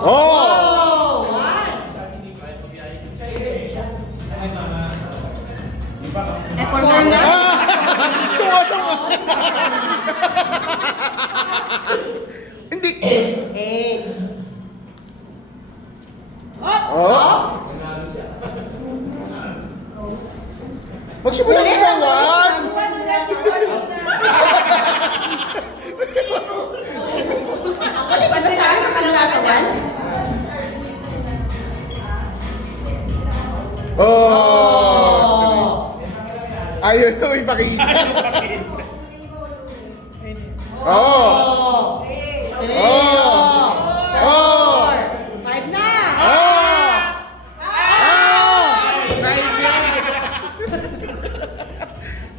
Oh! Formal na. Sunga. Hindi. 8. Oh. Magsimula ka sa 1. Basta sa akin, magsimula sa 1. Oh. Ayun mo ipakita. Oh. 3. Oh. 5 na.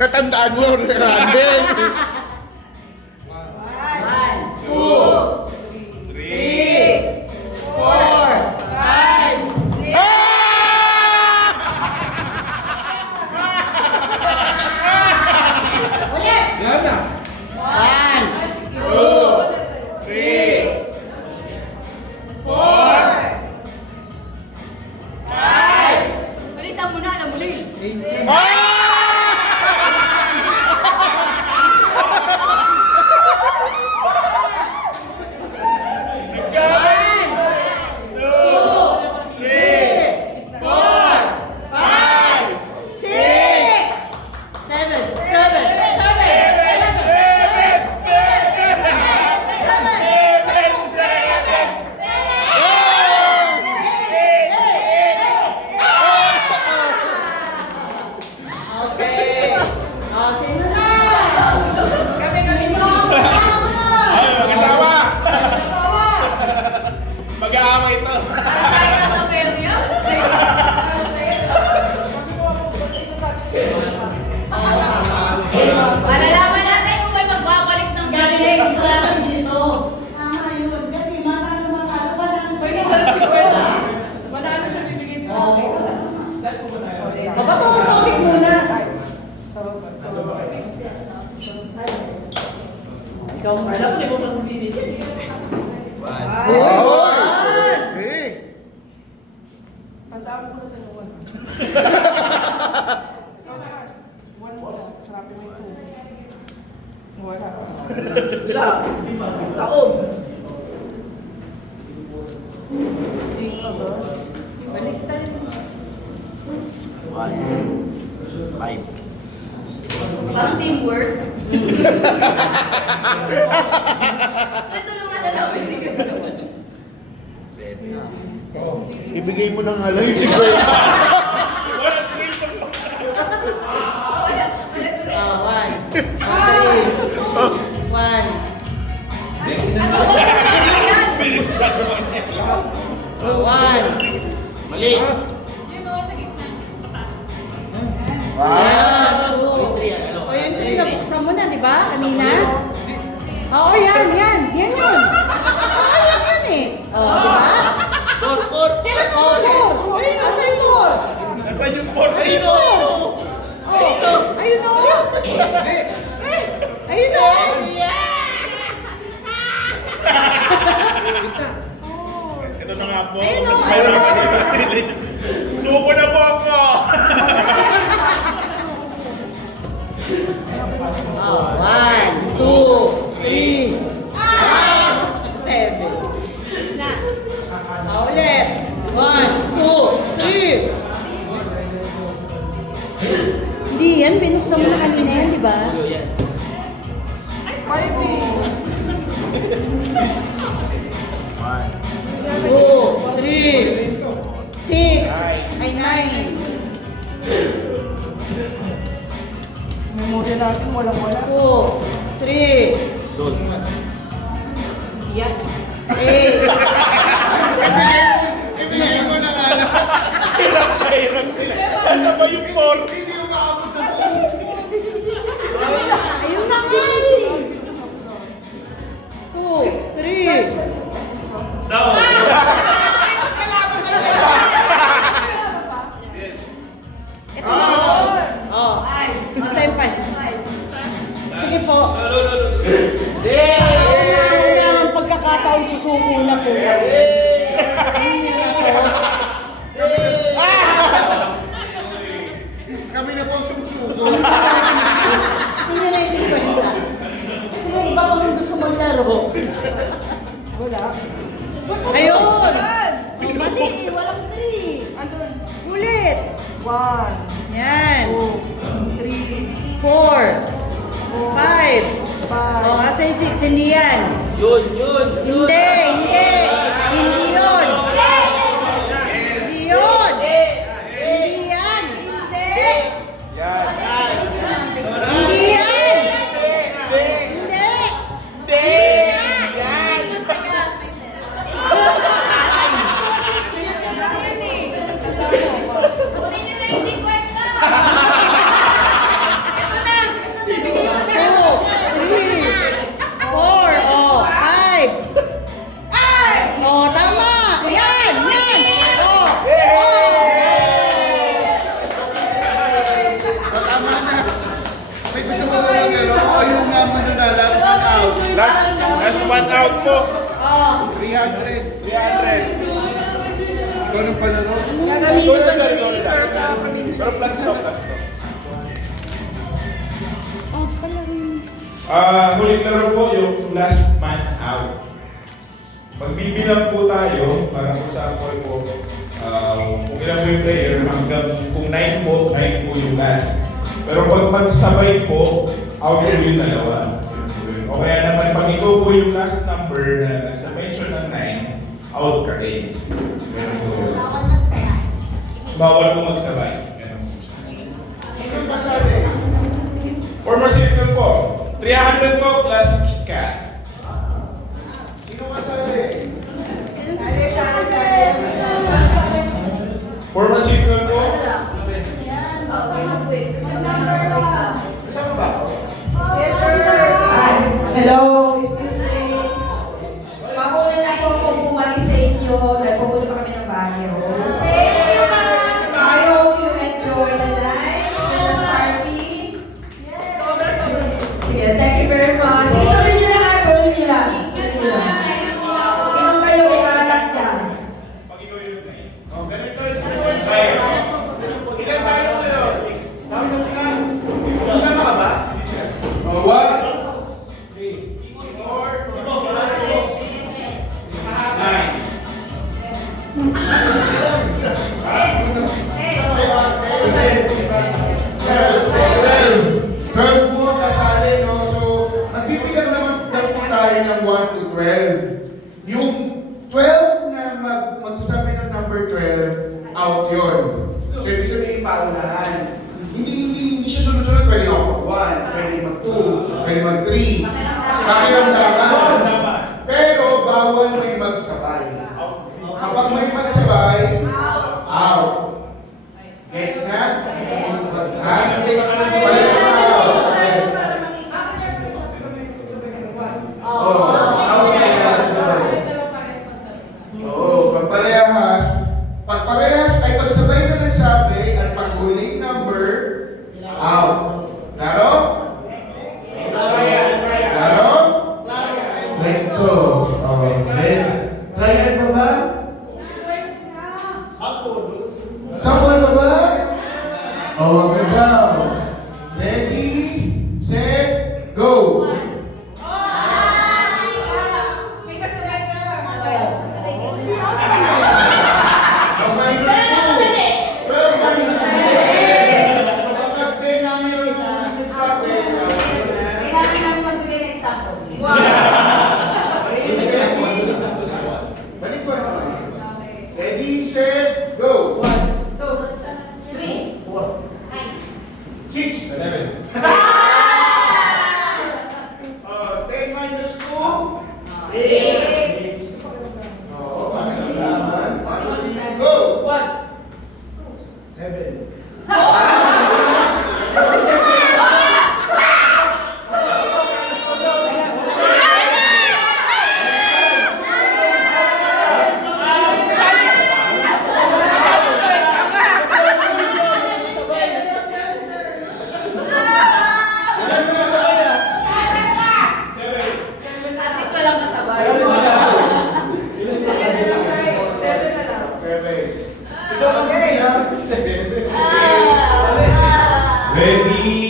Natandaan mo, Randel. 1, 2, 3, 4, 5, 6. Ulit. 1, 2, 3, 4, 5. Balisan mo na, alam mo na eh. Mag-aamay ito. Tayo na sa perya. Malalaman natin kung may magbabalik ng Strategy to. Tama yun. Kasi manalo pa lang siya. Manalo siya bibigay niya sa akin. Papatawag muna. Ikaw ang alam, hindi mo pang binigyan. Tandaan ko na sa inyo. 1 mo. Sarapin mo 2. Wala. Wala. Taob. Balik tayo. 5. Parang teamwork. So ito lang na namin, hindi ka naman. 7. Ibigay mo na nga lang yung siguro. Walang thrill to. 1. Mali. Yun o, sa gitna. O yung 3 nabuksan mo na, di ba? Kanina? Oo, yan. Yan yun. Oo, yan eh. Oo, di ba? 4. Asa yung 4? Nasaan yung 4? Ayun o! Ayun o! Ayun o! Ito na nga po. Ayun o! Mayroon ka sa sarili. Suko na po ako. 1, 2, 3, 7. Ulit. 1, 2, 3. Hindi yan, binuksan mo na kanina yan, di ba? 2, 3, 6, ay 9. Memorya natin, walang-wala. 2, 3, yan. 8. Ibigay mo na nga lang. Hirap sila. Saan ba yung 4? Hindi yung maabot sa Ayun na nga eh. 2, 3. Ito na. Oh. Isa yung 5. Sige po. Sa una ang pagkakataon susuko na po. Hindi na yung 50. Kasi may iba kung gusto maglaro. Wala. Ayun! Oh, mali, walang 3. Andun. Ulit! 1, Yan. 2, 3, 4, 5. 5. Oh, asa yung 6? Hindi yan. Yun. Hindi, hindi. Hindi yun. Hindi yun. Hindi yan. Hindi. Yan. Hindi yan. Hindi. Hindi yan. Kunin niyo na yung 50. 2, 3, 4, oh, 5. Oh, tama. Yan, yan. Oh, Tama na. May gusto mo ba mag-ero? O yung naman na last one out. Last one out po. oh. 300. 300. Ikaw nang palaro. Gagamitin pa Sir, ni sir sa Pero plus to. Oh, pala rin. Huling laro po yung last man out. Magbibilang po tayo para po sa ako po kung ilan po yung player hanggang kung 9 po, 9 po yung last. Pero pag magsabay po, out po yung dalawa. O kaya naman pag ikaw po yung last number na nasa mention ng 9, out ka rin. Ganun po yun. Bawal po magsabay. Ganun po siya. Ikaw pasali. Former circle po. 300 po plus Kika. Sino kasali? Former circle po. Kasama ba ako? Hello, excuse me. Mauna na po akong pumalis sa inyo dahil pumunta pa kami ng Baguio. I hope you enjoy the night, Christmas party. Sige, thank you very much. Ituloy nyo lang, tuloy nyo lang. Inom kayo may alak dyan. Pag ikaw yung nine. Oh, ganito yung tayo. Ilan tayo ngayon? Tapos na. Kasama ka ba? Oh, 1, 3, 4, 12 po ang kasali, no? So, nagtitigan naman po tayo ng 1 to 12. Yung 12 na magsasabi ng number 12, out yun. So, ibig sabihin, paunahan. Hindi siya sunod-sunod. Pwede ako mag 1, pwede mag 2, pwede mag 3. Pakiramdaman. Pero, bawal may magsabay. Kapag may magsabay, out. Gets na? Ha? Parehas na out. Okay. Oh, out parehas. Oo, pag parehas ay pagsabay na nagsabi at pag huling number, out. Klaro? Klaro? Recto. Okay. Triad ba ba? Couple ba ba? O, wag na daw. Ready, set, go! So, minus 2. 12 minus 10. So, kapag 10 namin yung ulit sa akin, Kailangan namin magbigay ng example. balik ko naman. Ready, set, go! 6, 11. 10 minus 2, 8. Oo, kami ang laman. 1, 2, 3, go! 7. At least walang kasabay. Ikaw ang kaya. Ah! Ready,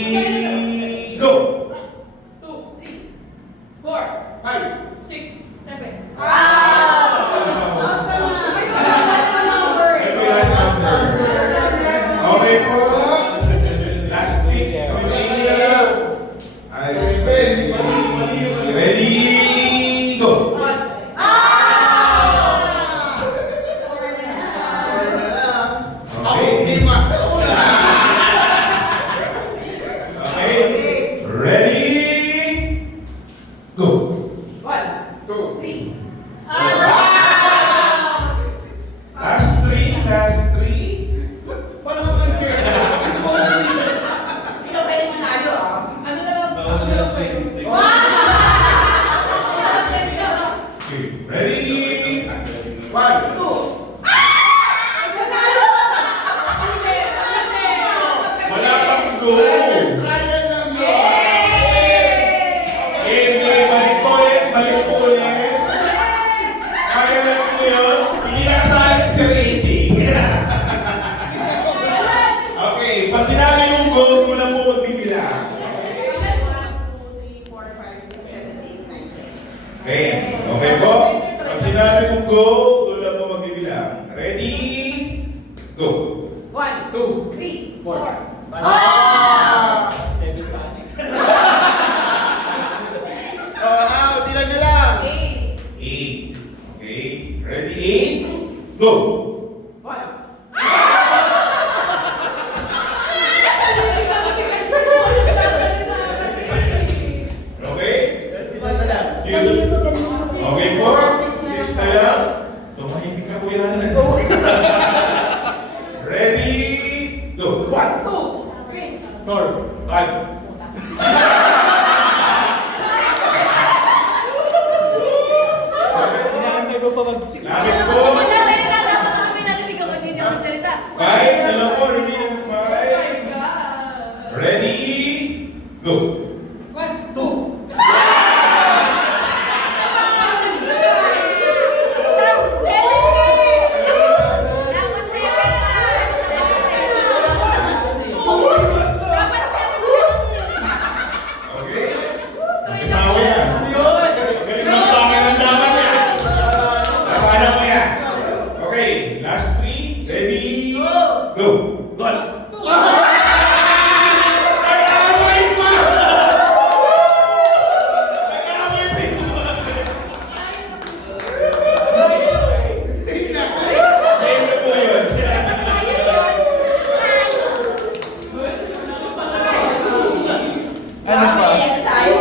1. Wala pang go. Trial lang yun. Hindi, balik po ulit. Balik po ulit. Kaya na po yun. Hindi nakasali si Sir 80. Okay, pag sinabi mong go, doon na po magbibilang. Okay, okay po. Pag sinabi mong go, doon na po magbibilang. Ready? Go. 1, 2, 3, 4. 4. Seven sa akin. Out! Ilan nila? 8. Okay, ready? 8. Go. 1. Okay? Ilan na lang? Yes. Okay po. 6 na lang. Tumahimik ka kuya. Ready? Go. 2, 3. 4, 5,